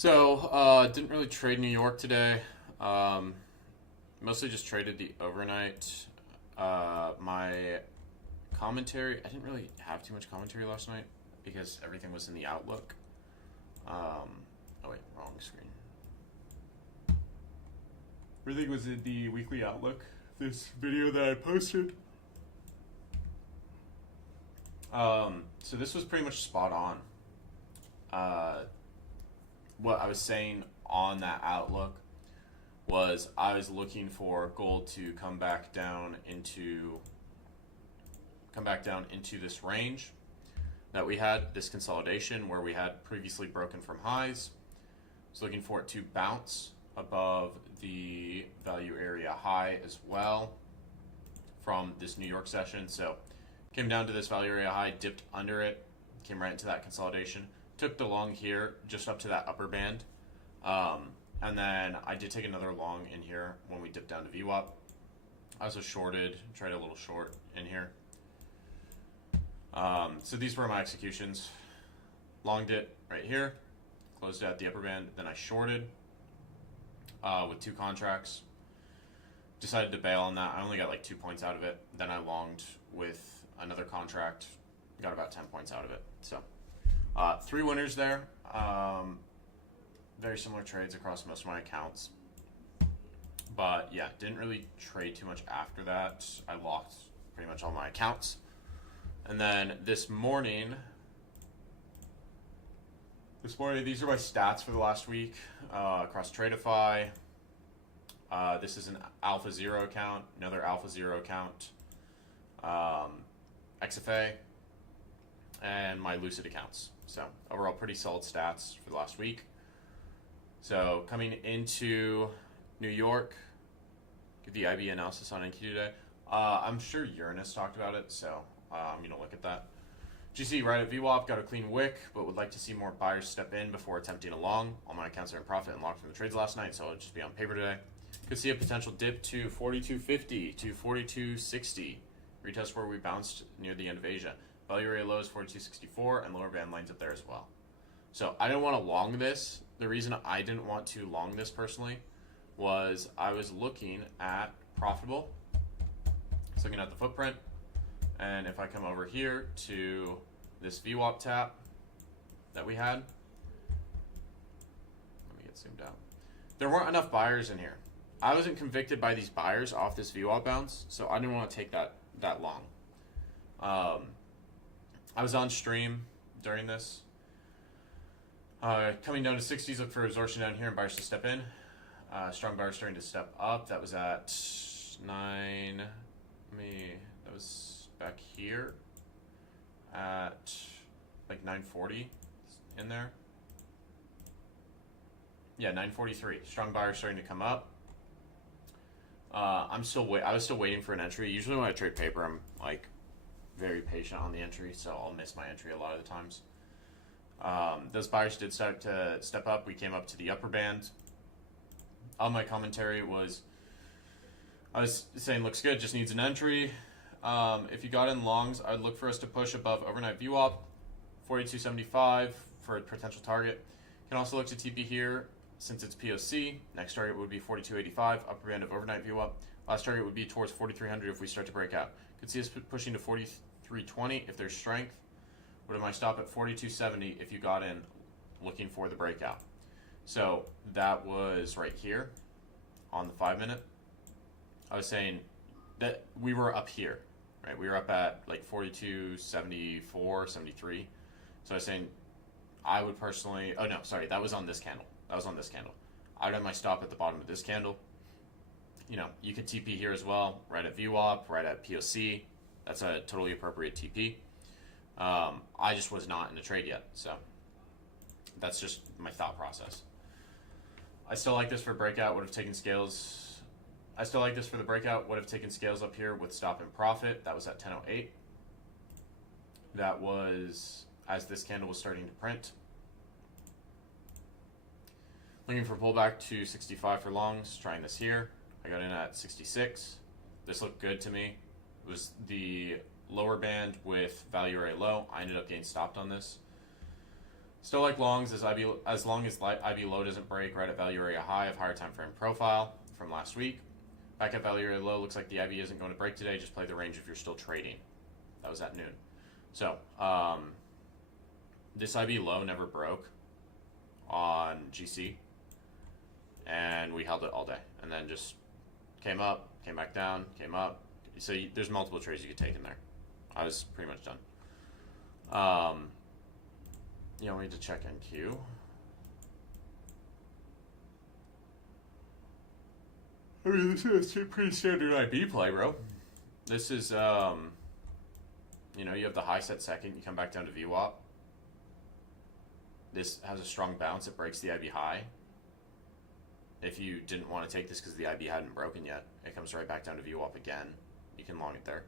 Didn't really trade New York today. Um, Mostly just traded the overnight. My commentary, I didn't really have too much commentary last night because everything was in the Outlook. Oh wait, wrong screen. Everything was in the weekly Outlook. This video that I posted. So this was pretty much spot on. What I was saying on that Outlook was I was looking for gold to come back down into this range that we had, this consolidation where we had previously broken from highs. I was looking for it to bounce above the value area high as well from this New York session. So came down to this value area high, dipped under it, came right into that consolidation, took the long here just up to that upper band. And then I did take another long in here when we dipped down to VWAP. I also shorted, tried a little short in here. So these were my executions. Longed it right here, closed it at the upper band, then I shorted with two contracts. Decided to bail on that. I only got like 2 points out of it. Then I longed with another contract, got about 10 points out of it. So three winners there. Very similar trades across most of my accounts. But yeah, didn't really trade too much after that. I locked pretty much all my accounts. And then this morning, these are my stats for the last week across Tradeify. This is an Alpha Zero account, another Alpha Zero account, XFA, and my Lucid accounts. So overall, pretty solid stats for the last week. So coming into New York, get the IB analysis on NQ today. I'm sure Uranus talked about it, so I'm going to look at that. GC right at VWAP, got a clean wick, but would like to see more buyers step in before attempting a long. All my accounts are in profit and locked from the trades last night, so I'll just be on paper today. Could see a potential dip to 42.50 to 42.60. Retest where we bounced near the end of Asia. Value area low is 42.64 and lower band lines up there as well. So I didn't want to long this. The reason I didn't want to long this personally was I was looking at profitable. I was looking at the footprint. And if I come over here to this VWAP tap that we had, let me get zoomed out. There weren't enough buyers in here. I wasn't convicted by these buyers off this VWAP bounce, so I didn't want to take that long. I was on stream during this. Coming down to 60s, look for absorption down here and buyers to step in. Strong buyers starting to step up. That was at 9. That was back here at like 9:40 in there. Yeah, 9:43. Strong buyers starting to come up. I was still waiting for an entry. Usually when I trade paper, I'm like very patient on the entry, so I'll miss my entry a lot of the times. Those buyers did start to step up. We came up to the upper band. All my commentary was, I was saying looks good, just needs an entry. If you got in longs, I'd look for us to push above overnight VWAP, 42.75 for a potential target. You can also look to TP here since it's POC. Next target would be 42.85, upper band of overnight VWAP. Last target would be towards 4,300 if we start to break out. Could see us pushing to 43.20 if there's strength. Would have my stop at 42.70 if you got in looking for the breakout. So that was right here on the 5 minute. I was saying that we were up here, right? We were up at like 42.74, 73. So I was saying I would personally, oh no, sorry, that was on this candle. I would have my stop at the bottom of this candle. You know, you could TP here as well, right at VWAP, right at POC. That's a totally appropriate TP. I just was not in the trade yet, so that's just my thought process. I still like this for breakout, would have taken scales. I still like this for the breakout, would have taken scales up here with stop and profit. That was at 10:08. That was as this candle was starting to print. Looking for pullback to 65 for longs, trying this here. I got in at 66. This looked good to me. It was the lower band with value area low. I ended up getting stopped on this. Still like longs as long as IB low doesn't break right at value area high of higher time frame profile from last week. Back at value area low, looks like the IB isn't going to break today. Just play the range if you're still trading. That was at noon. So this IB low never broke on GC, and we held it all day, and then just came up, came back down, came up. So there's multiple trades you could take in there. I was pretty much done. We need to check NQ. I mean, this is a pretty standard IB play, bro. This is, you have the high set second, you come back down to VWAP. This has a strong bounce, it breaks the IB high. If you didn't want to take this because the IB hadn't broken yet, it comes right back down to VWAP again. You can long it there.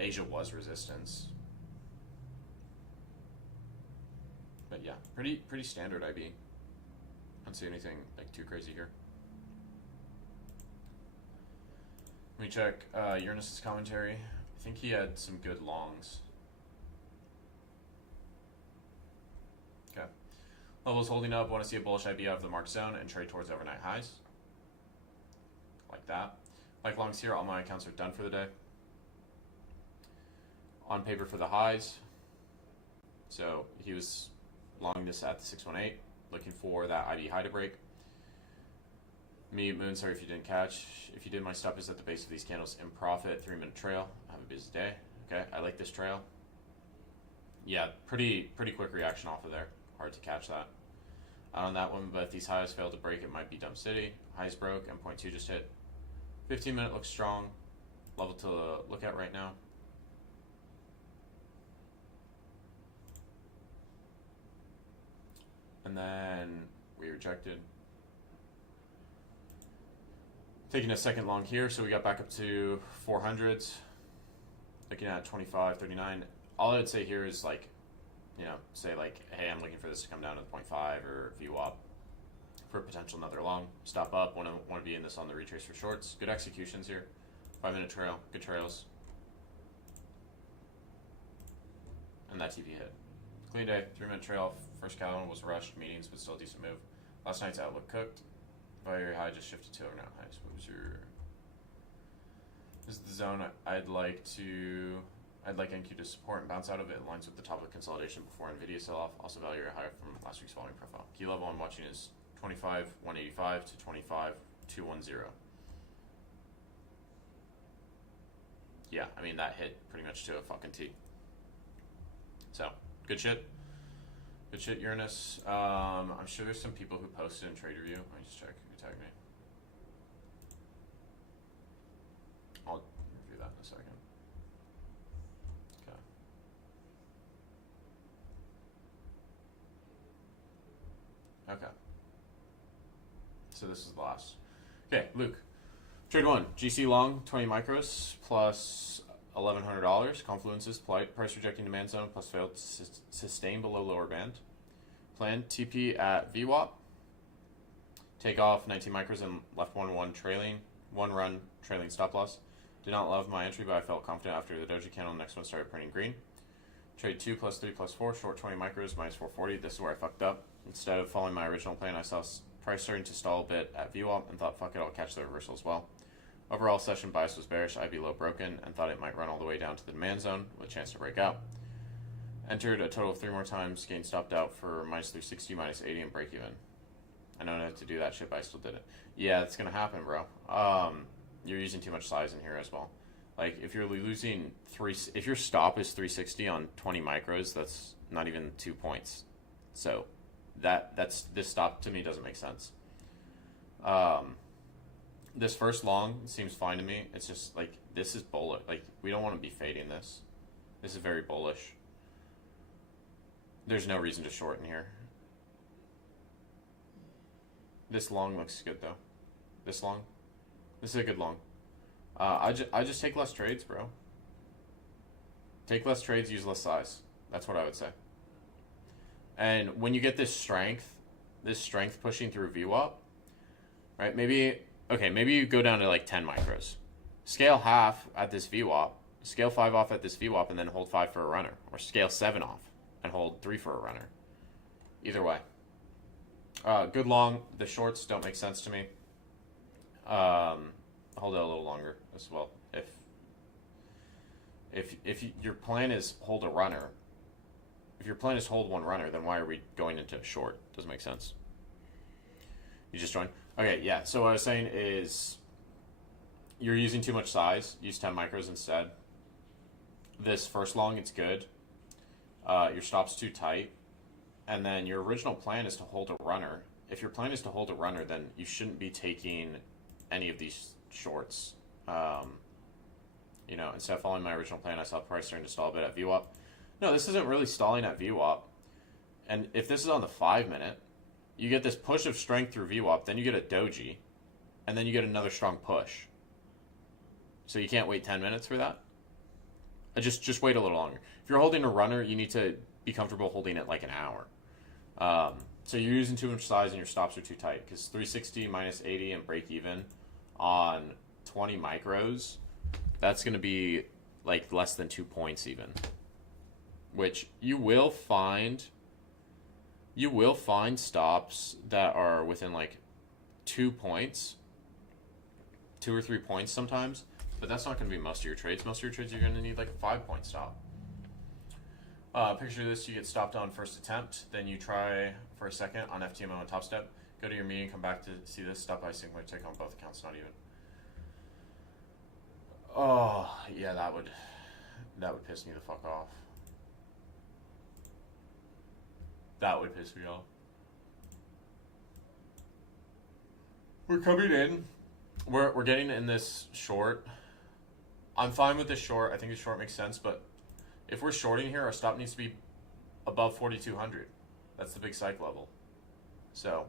Asia was resistance. But yeah, pretty standard IB. I don't see anything like too crazy here. Let me check Uranus's commentary. I think he had some good longs. Okay. Levels holding up. Want to see a bullish IB out of the mark zone and trade towards overnight highs. Like that. Like longs here, all my accounts are done for the day. On paper for the highs. So he was long this at the 618, looking for that IB high to break. Me, Moon, sorry if you didn't catch. If you did, my stop is at the base of these candles in profit. 3-minute trail. Have a busy day. Okay, I like this trail. Yeah, pretty quick reaction off of there. Hard to catch that. Out on that one, but if these highs fail to break, it might be Dump City. Highs broke, and point 2 just hit. 15-minute looks strong. Level to look at right now. And then we rejected. Taking a second long here, so we got back up to 400s. Looking at 25, 39. All I would say here is say hey, I'm looking for this to come down to the 0.5 or VWAP for potential another long. Stop up, want to be in this on the retrace for shorts. Good executions here. 5-minute trail, good trails. And that TP hit. Clean day, 3-minute trail. First Calvin was rushed, meetings, but still a decent move. Last night's outlook cooked. Value high just shifted to overnight highs. What was your? This is the zone I'd like NQ to support and bounce out of it. Aligns with the top of consolidation before Nvidia sell off. Also value high from last week's volume profile. Key level I'm watching is 25,185 to 25,210. Yeah, I mean that hit pretty much to a fucking T. So good shit. Good shit, Uranus. I'm sure there's some people who posted in Trade Review. Let me just check who tagged me. I'll review that in a second. Okay. Okay. So this is the last. Okay, Luke. Trade 1. GC long, 20 micros, plus $1,100. Confluences, price rejecting demand zone, plus failed to sustain below lower band. Plan TP at VWAP. Take off 19 micros and left 1-1 trailing. 1 run trailing stop loss. Did not love my entry, but I felt confident after the doji candle. The next one started printing green. Trade 2 plus 3 plus 4. Short 20 micros, minus 440. This is where I fucked up. Instead of following my original plan, I saw price starting to stall a bit at VWAP and thought, fuck it, I'll catch the reversal as well. Overall session bias was bearish, IB low broken, and thought it might run all the way down to the demand zone with a chance to break out. Entered a total of 3 more times, gain stopped out for minus 360, minus 80, and break even. I don't have to do that shit, but I still did it. Yeah, it's gonna happen, bro. You're using too much size in here as well. Like, if you're losing if your stop is 360 on 20 micros, that's not even 2 points. So, this stop to me doesn't make sense. This first long seems fine to me. It's just like, this is bullish. Like, we don't want to be fading this. This is very bullish. There's no reason to short in here. This long looks good though. This long. This is a good long. I just take less trades, bro. Take less trades, use less size. That's what I would say. And when you get this strength pushing through VWAP, right? Maybe you go down to like 10 micros. Scale half at this VWAP. Scale 5 off at this VWAP and then hold 5 for a runner. Or scale 7 off and hold 3 for a runner. Either way. Good long. The shorts don't make sense to me. Hold it a little longer as well. If your plan is hold a runner, if your plan is hold one runner, then why are we going into a short? Doesn't make sense. You just joined? Okay, yeah. So what I was saying is you're using too much size. Use 10 micros instead. This first long, it's good. Your stop's too tight. And then your original plan is to hold a runner. If your plan is to hold a runner, then you shouldn't be taking any of these shorts. Instead of following my original plan, I saw price starting to stall a bit at VWAP. No, this isn't really stalling at VWAP. And if this is on the 5 minute, you get this push of strength through VWAP, then you get a doji, and then you get another strong push. So you can't wait 10 minutes for that? Just wait a little longer. If you're holding a runner, you need to be comfortable holding it like an hour. So you're using too much size and your stops are too tight, because 360 minus 80 and break even on 20 micros, that's going to be like less than 2 points even. Which you will find stops that are within like 2 points, 2 or 3 points sometimes, but that's not going to be most of your trades. Most of your trades, you're going to need like a 5-point stop. Picture this: you get stopped on first attempt, then you try for a second on FTMO on top step, go to your meeting, come back to see this, stop by single tick on both accounts, not even. Oh, yeah, that would piss me the fuck off. That would piss me off. We're coming in. We're getting in this short. I'm fine with this short. I think the short makes sense, but if we're shorting here, our stop needs to be above 4,200. That's the big psych level. So,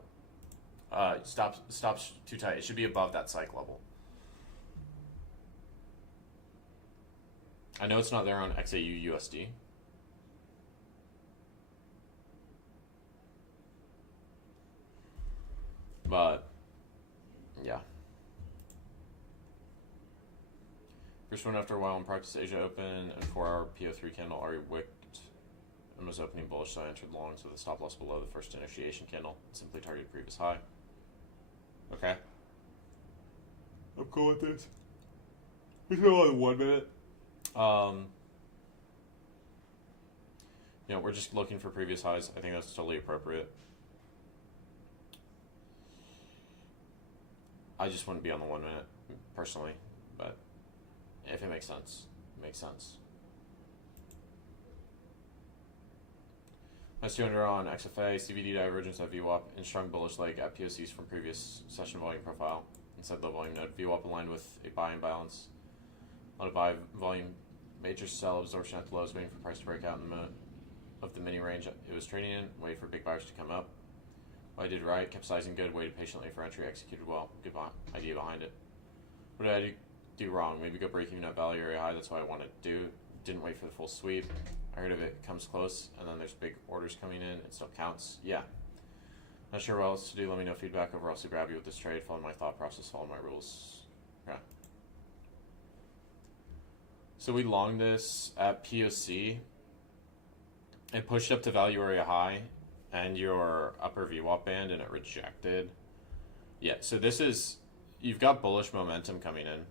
stop's too tight. It should be above that psych level. I know it's not there on XAU USD. But, yeah. First one after a while in practice, Asia Open and 4-hour PO3 candle already wicked and was opening bullish, so I entered longs with a stop loss below the first initiation candle. Simply targeted previous high. Okay. I'm cool with this. We're still on 1 minute. We're just looking for previous highs. I think that's totally appropriate. I just wouldn't be on the 1 minute, personally, but if it makes sense, it makes sense. Minus 200 on XFA, CVD divergence at VWAP, and strong bullish leg at POCs from previous session volume profile. Inside low volume node, VWAP aligned with a buy imbalance. A lot of buy volume, major sell absorption at the lows, waiting for price to break out in the mini range it was trading in, waiting for big buyers to come up. What I did right, kept sizing good, waited patiently for entry, executed well. Good idea behind it. What did I do wrong? Maybe go break even at value area high, that's what I wanted to do. Didn't wait for the full sweep. I heard if it comes close and then there's big orders coming in, it still counts. Yeah. Not sure what else to do. Let me know feedback. Overall, super happy with this trade. Follow my thought process, follow my rules. Okay. So we long this at POC. It pushed up to value area high and your upper VWAP band and it rejected. Yeah, so this is, you've got bullish momentum coming in.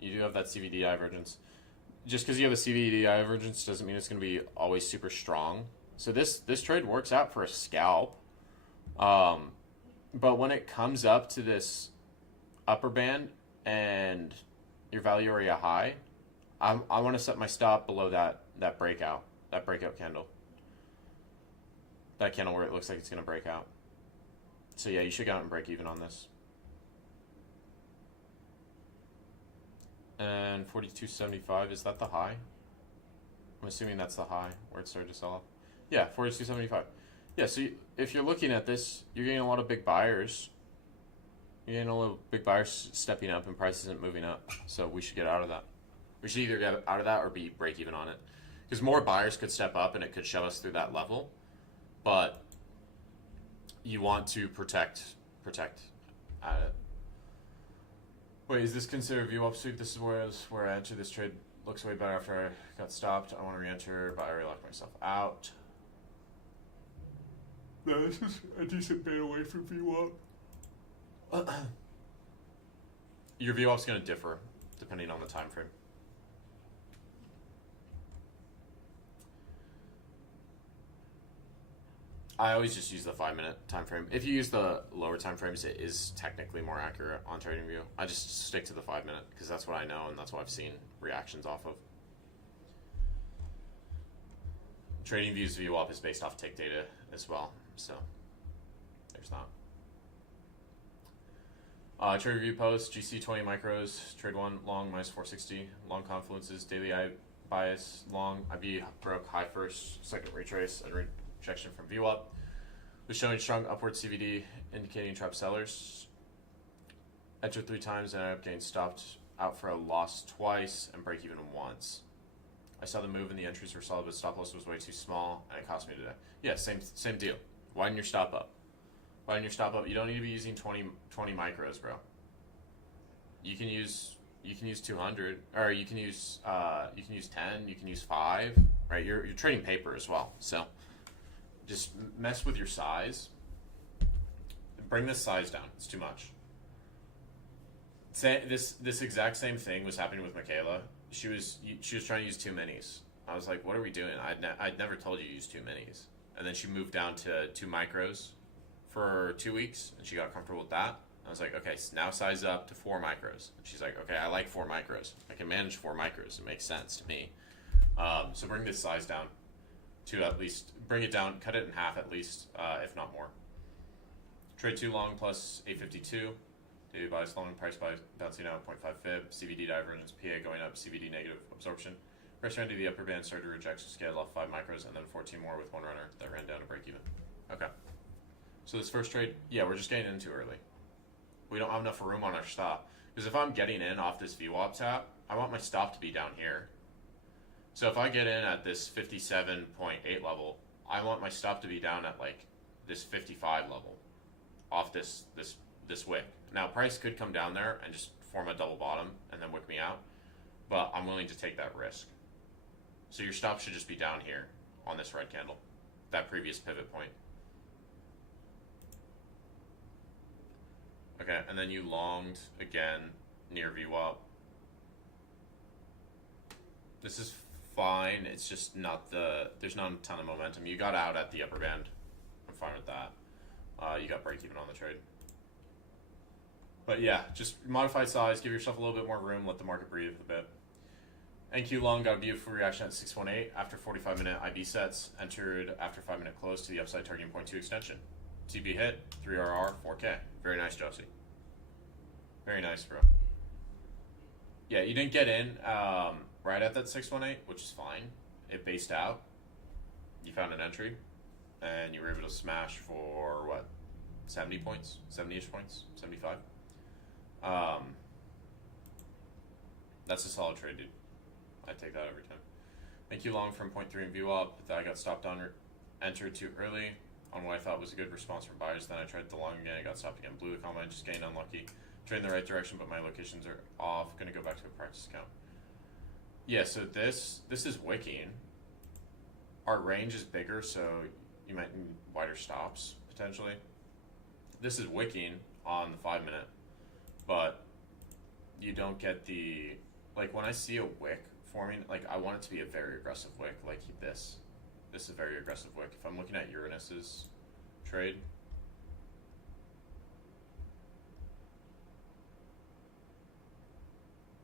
You do have that CVD divergence. Just because you have a CVD divergence doesn't mean it's going to be always super strong. So this trade works out for a scalp. But when it comes up to this upper band and your value area high, I want to set my stop below that breakout candle. That candle where it looks like it's going to break out. So yeah, you should go out and break even on this. And 42.75, is that the high? I'm assuming that's the high where it started to sell off. Yeah, 42.75. Yeah, so if you're looking at this, you're getting a lot of big buyers. You're getting a lot of big buyers stepping up and price isn't moving up. So we should get out of that. We should either get out of that or be break even on it. Because more buyers could step up and it could shove us through that level. But you want to protect at it. Wait, is this considered VWAP sweep? This is where I entered this trade Looks way better after I got stopped. I want to re-enter, but I already locked myself out. No, this is a decent bit away from VWAP. Your VWAP's going to differ depending on the time frame. I always just use the 5-minute time frame. If you use the lower time frames, it is technically more accurate on TradingView. I just stick to the 5-minute because that's what I know and that's what I've seen reactions off of. TradingView's VWAP is based off tick data as well, so there's that. TradingView post, GC 20 micros, trade 1, long minus 460, long confluences, daily bias, long, IB broke high first, second retrace, and rejection from VWAP. Was showing strong upward CVD, indicating trap sellers. Entered 3 times and ended up getting stopped out for a loss twice and break even once. I saw the move and the entries were solid, but stop loss was way too small and it cost me today. Yeah, same deal. Widen your stop up. Widen your stop up. You don't need to be using 20 micros, bro. You can use 200, or you can use 10, you can use 5, right? You're trading paper as well, so just mess with your size. Bring this size down. It's too much. This exact same thing was happening with Michaela. She was trying to use 2 minis. I was like, what are we doing? I'd never told you to use 2 minis. And then she moved down to 2 micros for 2 weeks, and she got comfortable with that. I was like, okay, so now size up to 4 micros. And she's like, okay, I like 4 micros. I can manage 4 micros. It makes sense to me. So bring this size down to at least, bring it down, cut it in half at least, if not more. Trade 2 long plus 852. Daily bias long, price bias bouncing out 0.5 fib, CVD divergence, PA going up, CVD negative absorption. Price ran to the upper band, started to reject, so scaled off 5 micros, and then 14 more with 1 runner that ran down to break even. Okay. So this first trade, yeah, we're just getting in too early. We don't have enough room on our stop. Because if I'm getting in off this VWAP tap, I want my stop to be down here. So if I get in at this 57.8 level, I want my stop to be down at like this 55 level off this wick. Now price could come down there and just form a double bottom and then wick me out, but I'm willing to take that risk. So your stop should just be down here on this red candle, that previous pivot point. Okay, and then you longed again near VWAP. This is fine, it's just not there's not a ton of momentum. You got out at the upper band. I'm fine with that. You got break even on the trade. But yeah, just modify size, give yourself a little bit more room, let the market breathe a bit. NQ long got a beautiful reaction at 618 after 45-minute IB sets, entered after 5-minute close to the upside targeting point 2 extension. TB hit, 3RR, 4K. Very nice, Josie. Very nice, bro. Yeah, you didn't get in right at that 618, which is fine. It based out. You found an entry, and you were able to smash for, what, 70 points? 70-ish points? 75? That's a solid trade, dude. I take that every time. Thank you long from 0.3 in VWAP that I got stopped on, entered too early on what I thought was a good response from buyers. Then I tried the long again, I got stopped again. Blew the combine, just getting unlucky. Trade in the right direction, but my locations are off. Gonna go back to a practice account. Yeah, so this is wicking. Our range is bigger, so you might need wider stops, potentially. This is wicking on the 5-minute, but you don't get the, like when I see a wick forming, like I want it to be a very aggressive wick, like this. This is a very aggressive wick. If I'm looking at Uranus's trade,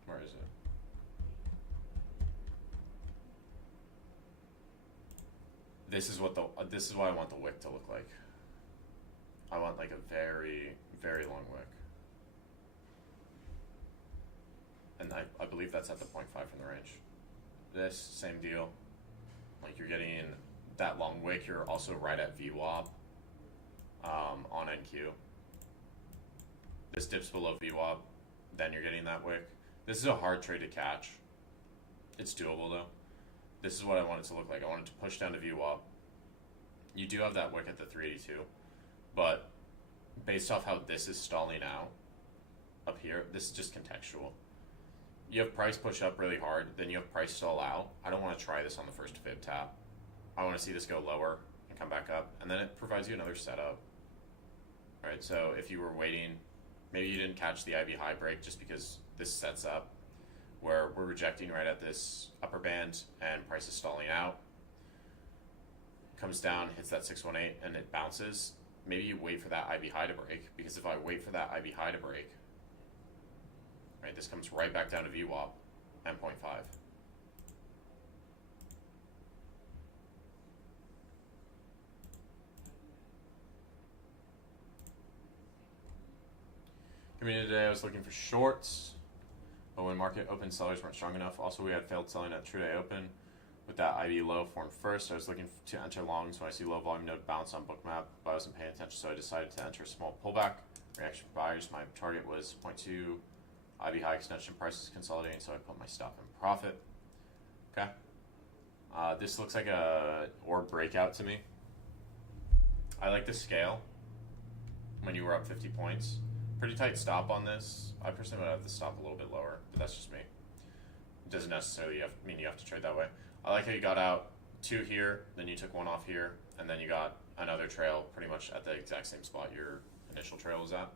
where is it? This is what I want the wick to look like. I want like a very, very long wick. And I believe that's at the 0.5 from the range. This, same deal. Like you're getting that long wick, you're also right at VWAP on NQ. This dips below VWAP, then you're getting that wick. This is a hard trade to catch. It's doable though. This is what I want it to look like. I want it to push down to VWAP. You do have that wick at the 382, but based off how this is stalling out up here, this is just contextual. you have price push up really hard, then you have price stall out. I don't want to try this on the first fib tap. I want to see this go lower and come back up, and then it provides you another setup. All right, so if you were waiting, maybe you didn't catch the IB high break just because this sets up where we're rejecting right at this upper band and price is stalling out. Comes down, hits that 618, and it bounces. Maybe you wait for that IB high to break, because if I wait for that IB high to break, right, this comes right back down to VWAP, M.5. Community today, I was looking for shorts, but when market open, sellers weren't strong enough. Also, we had failed selling at True Day Open. With that IB low formed first, I was looking to enter longs when I see low volume node bounce on Bookmap, but I wasn't paying attention, so I decided to enter a small pullback. Reaction for buyers, my target was 0.2 IB high extension, prices consolidating, so I put my stop in profit. Okay. This looks like a orb breakout to me. I like the scale when you were up 50 points. Pretty tight stop on this. I personally would have the stop a little bit lower, but that's just me. It doesn't necessarily mean you have to trade that way. I like how you got out 2 here, then you took 1 off here, and then you got another trail pretty much at the exact same spot your initial trail was at.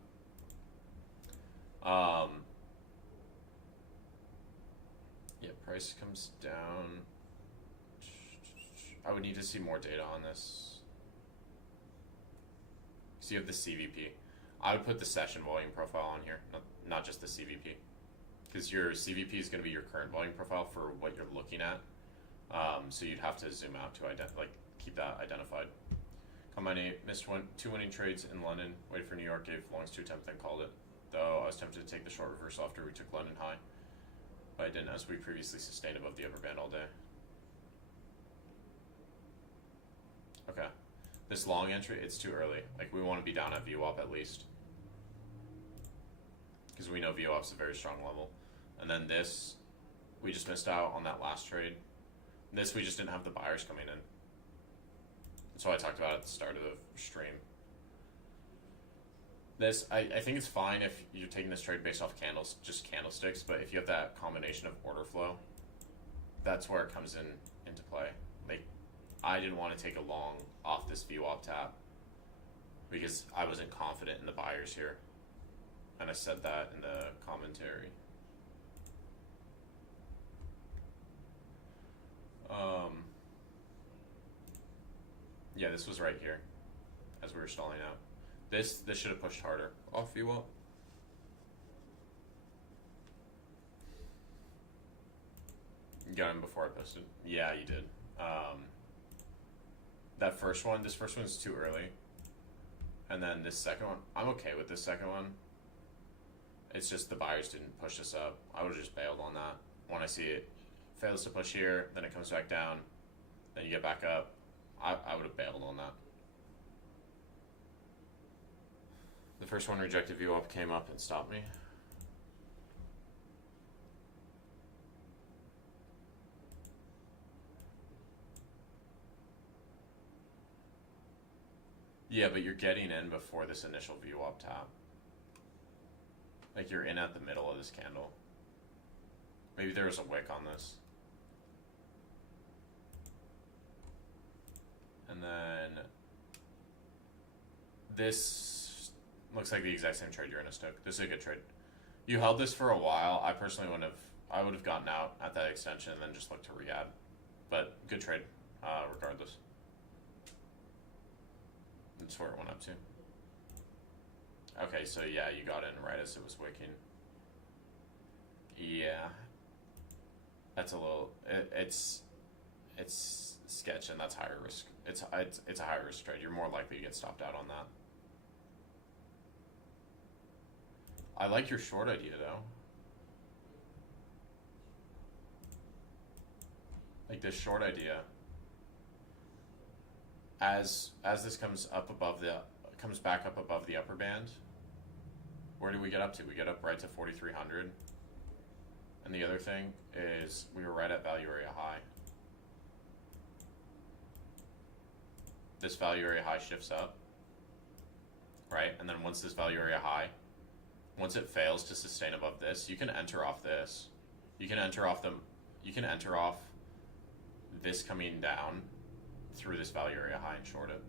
Yeah, price comes down. I would need to see more data on this. So you have the CVP. I would put the session volume profile on here, not just the CVP. Because your CVP is going to be your current volume profile for what you're looking at. So you'd have to zoom out to keep that identified. Combine missed 2 winning trades in London, waited for New York, gave longs 2 attempts, then called it. Though I was tempted to take the short reversal after we took London high, but I didn't, as we previously sustained above the upper band all day. Okay. This long entry, it's too early. Like, we want to be down at VWAP at least. Because we know VWAP's a very strong level. And then this, we just missed out on that last trade. This, we just didn't have the buyers coming in. That's what I talked about at the start of the stream. This, I think it's fine if you're taking this trade based off candles, just candlesticks, but if you have that combination of order flow, that's where it comes into play. Like, I didn't want to take a long off this VWAP tap because I wasn't confident in the buyers here. And I said that in the commentary. Yeah, this was right here as we were stalling out. This should have pushed harder off VWAP. You got him before I posted. Yeah, you did. This first one's too early. And then this second one, I'm okay with this second one. It's just the buyers didn't push this up. I would have just bailed on that. When I see it fails to push here, then it comes back down, then you get back up, I would have bailed on that. The first one rejected VWAP, came up and stopped me. Yeah, but you're getting in before this initial VWAP tap. Like, you're in at the middle of this candle. Maybe there was a wick on this. And then this looks like the exact same trade you're in a stoke. This is a good trade. You held this for a while. I personally I would have gotten out at that extension and then just looked to re-add. But good trade, regardless. That's where it went up to. Okay, so yeah, you got in right as it was wicking. Yeah. That's a little, it's sketch, and that's higher risk. It's a higher risk trade. You're more likely to get stopped out on that. I like your short idea though. Like this short idea. As this comes back up above the upper band, where do we get up to? We get up right to 4,300. And the other thing is we were right at value area high. This value area high shifts up, right? And then once this value area high, once it fails to sustain above this, you can enter off this. You can enter off them. You can enter off this coming down through this value area high and short it.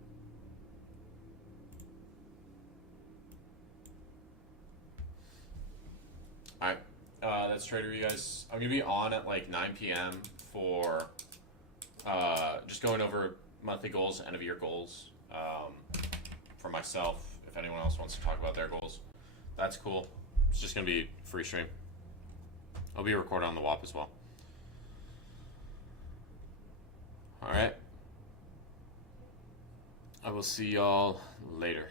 Alright, that's Trader, you guys. I'm gonna be on at like 9 p.m. for just going over monthly goals, end of year goals for myself. If anyone else wants to talk about their goals, that's cool. It's just gonna be free stream. I'll be recorded on the WAP as well. Alright. I will see y'all later.